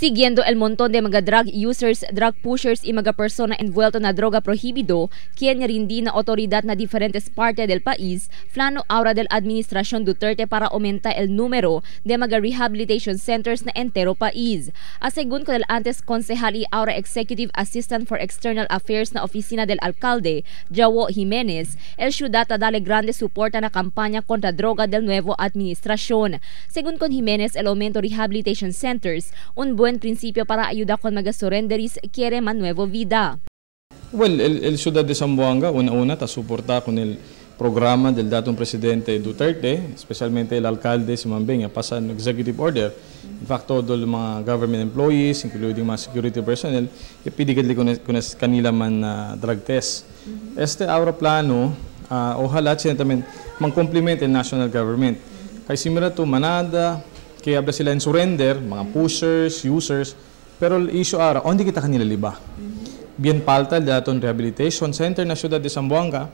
Siguiendo el montón de mga drug users, drug pushers y mga persona envuelto na droga prohibido, quien rindi na otoridad na diferentes parte del país, plano ahora del Administración Duterte para aumentar el número de mga rehabilitation centers na entero país. Asegun ko del antes concejal y ahora Executive Assistant for External Affairs na oficina del alcalde, Jawo Jimenez, el ciudad dale grande suporta na kampanya kontra droga del nuevo administrasyon. Según con Jimenez, el aumento rehabilitation centers, un buen principio para ayudar con mga surrenderies quiere man nuevo vida. Well, el ciudad de Zamboanga, una-una, está suporta con el programa del datong presidente Duterte, especialmente el alcalde si Mambeng, pasa en executive order. In fact, todo el mga government employees, including mga security personnel, ipidigil con kanila man drug test. Este ahora plano, ojalá siya también mang-complement el national government. Kaya simula to manada, kaya habla sila in surrender, mga pushers, users, pero el issue ara, hindi kita kanila liba. Bien palta daton rehabilitation center na siyudad de Zamboanga,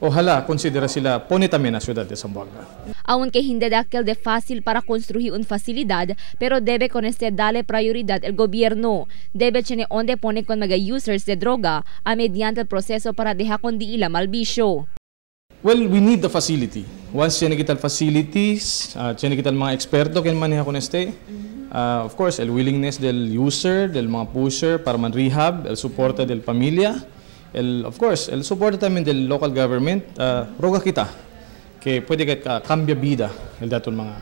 ojalá considera sila ponitamin na siyudad de Zamboanga. Aunque hindi dakil de fácil para construir una facilidad, pero debe con este darle prioridad el gobierno. Debe tiene onde pone con mga users de droga a mediante el proceso para dejar con di ila malbisyo. Well, we need the facility. Once siya nakita facilities, siya nakita mga eksperto kaya maneha con este, of course, el willingness del user, del mga pusher para man-rehab, el suporta del pamilya, of course, el suporta también del local government, roga kita, que pwede cambia vida el daton mga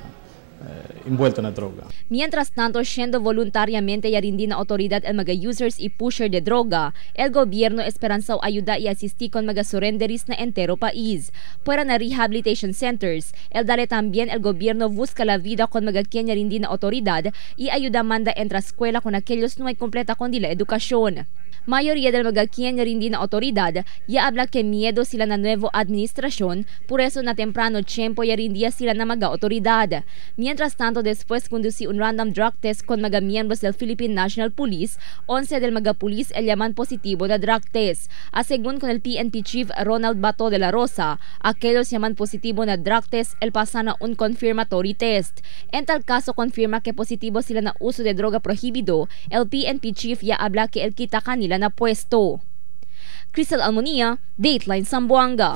envuelto na droga. Mientras tanto, siendo voluntariamente y rindi na autoridad el mga users y pusher de droga, el gobierno esperanzao ayuda y asistir con mga surrenderies na entero país. Fuera na rehabilitation centers, el dale también el gobierno busca la vida con mga quien rindi na autoridad y ayuda manda entra escuela con aquellos no hay completa con la edukasyon. Mayoría del mga quien rindi na autoridad ya habla que miedo sila na nuevo administrasyon, por eso na temprano tiempo ya rindiya sila na mga autoridad. Mientras tanto, después conducí un random drug test con mga miembros del Philippine National Police, 11 del mga pulis el llaman positivo de drug test. Según con el PNP Chief Ronald Bato de la Rosa, aquellos llaman positivo na drug test el pasana un confirmatory test. En tal caso, confirma que positivo sila na uso de droga prohibido, el PNP Chief ya habla que el kita kanila na puesto. Crystal Almonía, Dateline Zamboanga.